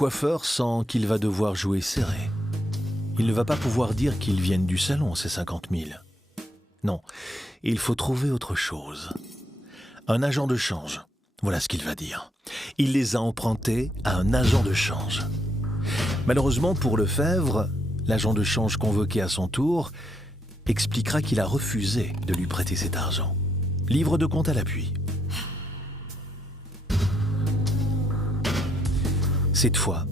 coiffeur sent qu'il va devoir jouer serré. Il ne va pas pouvoir dire qu'ils viennent du salon, ces 50 000. Non, il faut trouver autre chose. Un agent de change, voilà ce qu'il va dire. Il les a empruntés à un agent de change. Malheureusement pour Lefebvre, l'agent de change convoqué à son tour expliquera qu'il a refusé de lui prêter cet argent. Livre de compte à l'appui. Cette fois,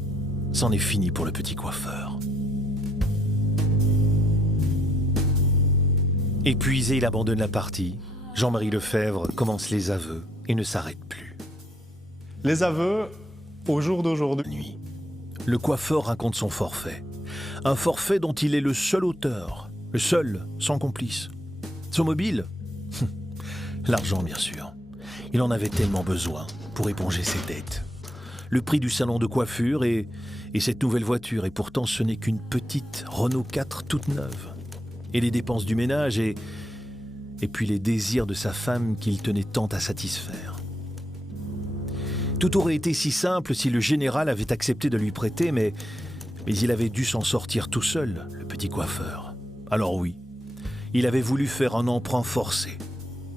c'en est fini pour le petit coiffeur. Épuisé, il abandonne la partie. Jean-Marie Lefebvre commence les aveux et ne s'arrête plus. Les aveux au jour d'aujourd'hui. Nuit. Le coiffeur raconte son forfait. Un forfait dont il est le seul auteur, le seul, sans complice. Son mobile? L'argent, bien sûr. Il en avait tellement besoin pour éponger ses dettes. Le prix du salon de coiffure et cette nouvelle voiture, et pourtant ce n'est qu'une petite Renault 4 toute neuve. Et les dépenses du ménage et puis les désirs de sa femme qu'il tenait tant à satisfaire. Tout aurait été si simple si le général avait accepté de lui prêter, mais il avait dû s'en sortir tout seul, le petit coiffeur. Alors oui, il avait voulu faire un emprunt forcé.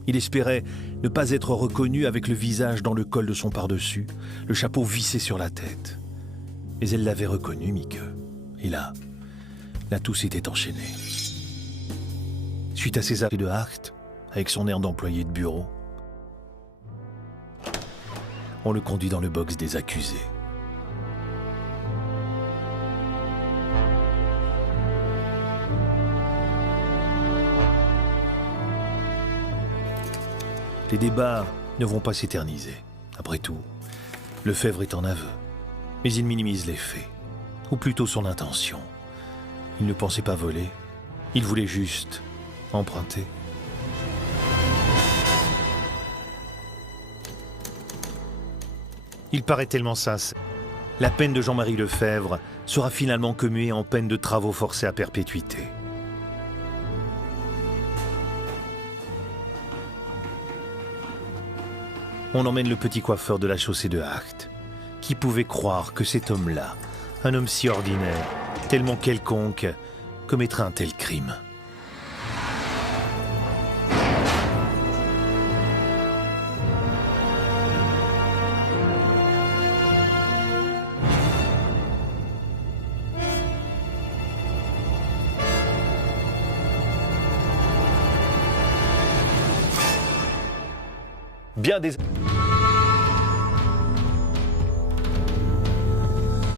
Il espérait ne pas être reconnu avec le visage dans le col de son pardessus, le chapeau vissé sur la tête. Mais elle l'avait reconnu, Mieke. Et là, tout s'était enchaîné. Suite à ses appels de Hart, avec son air d'employé de bureau, on le conduit dans le box des accusés. Les débats ne vont pas s'éterniser. Après tout, Lefebvre est en aveu. Mais il minimise les faits, ou plutôt son intention. Il ne pensait pas voler, il voulait juste emprunter. Il paraît tellement sincère. La peine de Jean-Marie Lefebvre sera finalement commuée en peine de travaux forcés à perpétuité. On emmène le petit coiffeur de la chaussée de Hart. Qui pouvait croire que cet homme-là, un homme si ordinaire, tellement quelconque, commettrait un tel crime? Bien des...